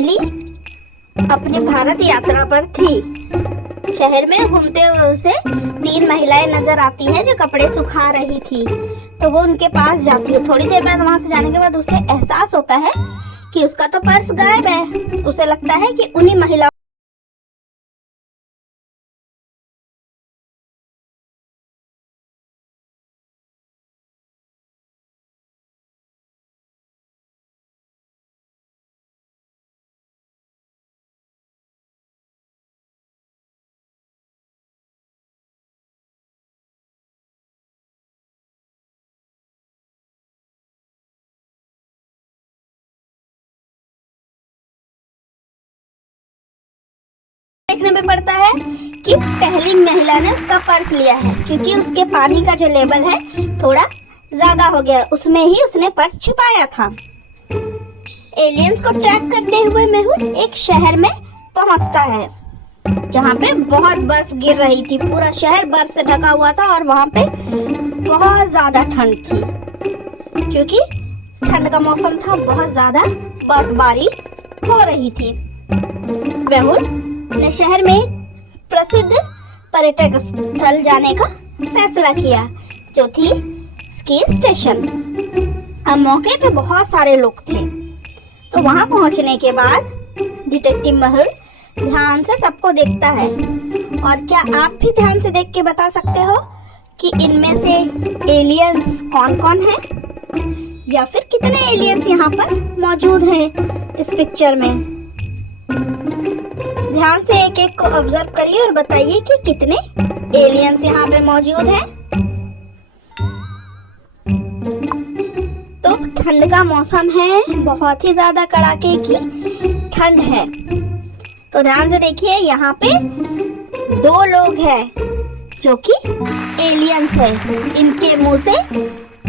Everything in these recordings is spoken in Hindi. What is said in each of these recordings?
नेली अपनी भारत यात्रा पर थी। शहर में घूमते हुए उसे 3 महिलाएं नजर आती है जो कपड़े सुखा रही थी। तो वो उनके पास जाती है। थोड़ी देर बाद वहां से जाने के बाद उसे एहसास होता है कि उसका तो पर्स गायब है। उसे लगता है कि उन्हीं महिलाओं देखने में पड़ता है कि पहली महिला ने उसका पर्स लिया है, क्योंकि उसके पानी का जो लेवल है थोड़ा ज्यादा हो गया, उसमें ही उसने पर्स छिपाया था। एलियंस को ट्रैक करते हुए मेहुल एक शहर में पहुंचता है जहां पे बहुत बर्फ गिर रही थी। पूरा शहर बर्फ से ढका हुआ था और वहां पे बहुत ज्यादा ठंड थी, क्योंकि ठंड का मौसम था। बहुत ज्यादा बर्फबारी हो रही थी। मेहुल ने शहर में प्रसिद्ध पर्यटक स्थल जाने का फैसला किया, जो थी स्की स्टेशन। अब मौके पे बहुत सारे लोग थे। तो वहां पहुंचने के बाद डिटेक्टिव मेहुल ध्यान से सबको देखता है। और क्या आप भी ध्यान से देख के बता सकते हो कि इनमें से एलियंस कौन कौन है, या फिर कितने एलियंस यहाँ पर मौजूद हैं इस पिक्चर में? ध्यान से एक एक को ऑब्जर्व करिए और बताइए कि कितने एलियंस यहाँ पे मौजूद हैं। तो ठंड का मौसम है, बहुत ही ज्यादा कड़ाके की ठंड है। तो ध्यान से देखिए, यहाँ पे 2 लोग हैं जो कि एलियंस है। इनके मुंह से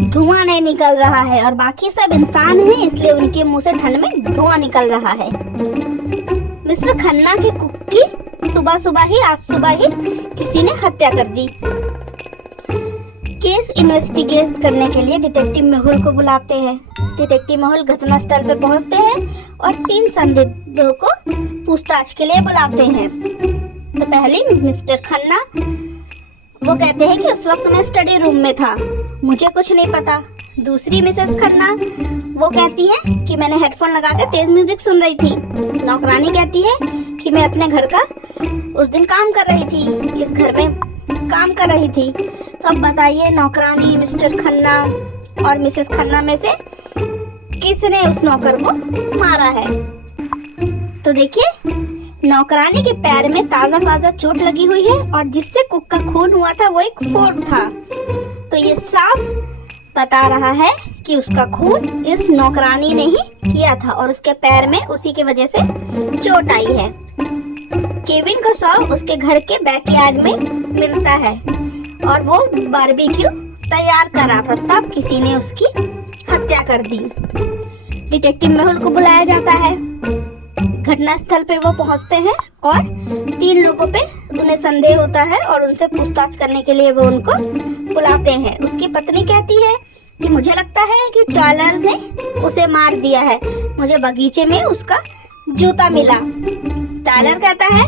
धुआं नहीं निकल रहा है और बाकी सब इंसान हैं, इसलिए उनके मुंह से ठंड में धुआं निकल रहा है। मिस्टर खन्ना के कुक की आज सुबह ही किसी ने हत्या कर दी। केस इन्वेस्टिगेट करने के लिए डिटेक्टिव मेहुल को बुलाते हैं। डिटेक्टिव मेहुल घटनास्थल पे पहुंचते हैं और 3 संदिग्धों को पूछताछ के लिए बुलाते हैं। तो पहले मिस्टर खन्ना, वो कहते हैं कि उस वक्त मैं स्टडी रूम में था, मुझे कुछ नहीं पता। दूसरी मिसेस खन्ना, वो कहती है कि मैंने हेडफोन लगा के तेज म्यूजिक सुन रही थी। नौकरानी कहती है कि मैं अपने घर का उस दिन काम कर रही थी, इस घर में काम कर रही थी। तो अब बताइए, नौकरानी, मिस्टर खन्ना और मिसेस खन्ना में से किसने उस नौकर को मारा है? तो देखिए, नौकरानी के पैर में ताजा चोट लगी हुई है और जिससे कुक का खून हुआ था वो एक फोर्क था। तो ये साफ बता रहा है कि उसका खून इस नौकरानी ने ही किया था और उसके पैर में उसी की वजह से चोट आई है। केविन को शव उसके घर के बैकयार्ड में मिलता है और वो बारबेक्यू तैयार कर रहा था, तब किसी ने उसकी हत्या कर दी। डिटेक्टिव मेहुल को बुलाया जाता है। घटनास्थल पे वो पहुंचते हैं और 3 लोगों पे उन्हें संदेह होता है और उनसे पूछताछ करने के लिए वो उनको बुलाते हैं। उसकी पत्नी कहती है कि मुझे लगता है कि टायलर ने उसे मार दिया है, मुझे बगीचे में उसका जूता मिला। टायलर कहता है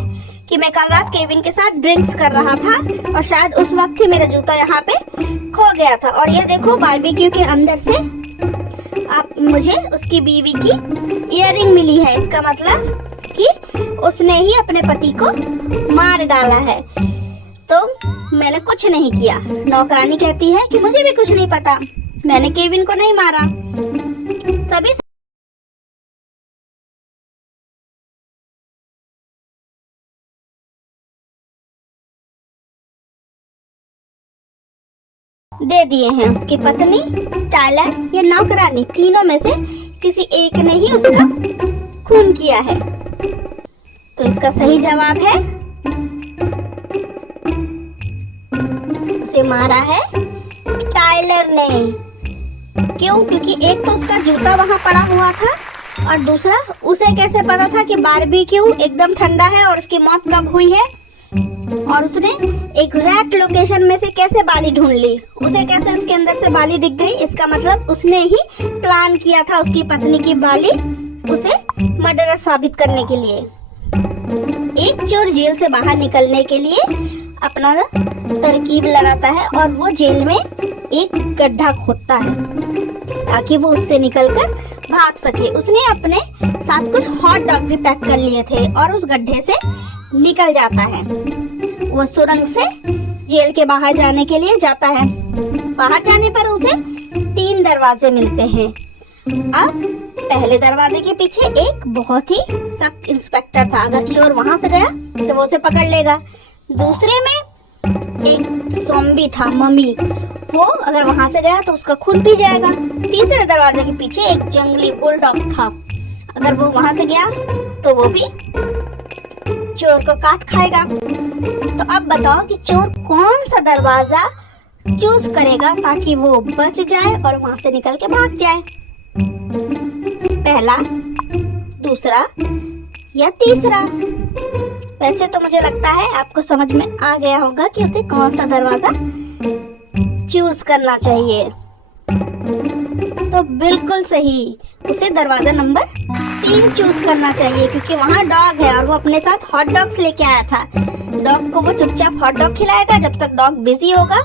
कि मैं कल रात केविन के साथ ड्रिंक्स कर रहा था और शायद उस वक्त ही मेरा जूता यहाँ पे खो गया था। और ये देखो, बारबेक्यू के अंदर से आप मुझे उसकी बीवी की इयररिंग मिली है। इसका मतलब कि उसने ही अपने पति को मार डाला है। तो मैंने कुछ नहीं किया। नौकरानी कहती है कि मुझे भी कुछ नहीं पता, मैंने केविन को नहीं मारा। सभी दे दिए हैं। उसकी पत्नी, टायलर या नौकरानी, तीनों में से किसी एक ने ही उसका खून किया है। तो इसका सही जवाब है, उसे मारा है टायलर ने। क्यों? क्योंकि एक तो उसका जूता वहां पड़ा हुआ था और दूसरा, उसे कैसे पता था कि बारबेक्यू एकदम ठंडा है और उसकी मौत कब हुई है, और उसने एग्जैक्ट लोकेशन में से कैसे बाली ढूंढ ली, उसे कैसे उसके अंदर से बाली दिख गई। इसका मतलब उसने ही प्लान किया था उसकी पत्नी की बाली उसे मर्डरर साबित करने के लिए। एक चोर जेल से बाहर निकलने के लिए अपना तरकीब लगाता है और वो जेल में एक गड्ढा खोदता है ताकि वो उससे निकलकर भाग सके। उसने अपने साथ कुछ हॉट डॉग भी पैक कर लिए थे और उस गड्ढे से निकल जाता है। वो सुरंग से जेल के बाहर जाने के लिए जाता है। बाहर जाने पर उसे 3 दरवाजे मिलते हैं। अब पहले दरवाजे के पीछे एक बहुत ही सख्त इंस्पेक्टर था, अगर चोर वहां से गया तो वो उसे पकड़ लेगा। दूसरे में एक ज़ॉम्बी था, मम्मी, वो अगर वहां से गया तो उसका खून पी जाएगा। तीसरे दरवाजे के पीछे एक जंगली बुलडॉग था, अगर वो वहां से गया तो वो भी चोर को काट खाएगा। तो अब बताओ कि चोर कौन सा दरवाजा चूज करेगा ताकि वो बच जाए और वहां से निकल के भाग जाए? पहला, दूसरा या तीसरा? वैसे तो मुझे लगता है आपको समझ में आ गया होगा कि उसे कौन सा दरवाजा चूज करना चाहिए। तो बिल्कुल सही, उसे दरवाजा नंबर 3 चूज करना चाहिए क्योंकि वहाँ डॉग है और वो अपने साथ हॉट डॉग्स लेके आया था। डॉग को वो चुपचाप हॉट डॉग खिलाएगा जब तक डॉग बिजी होगा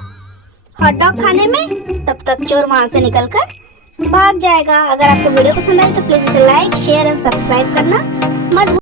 हॉट डॉग खाने में, तब तक चोर वहां से निकलकर भाग जाएगा। अगर आपको वीडियो पसंद आई तो प्लीज इसे लाइक, शेयर एंड सब्सक्राइब करना मत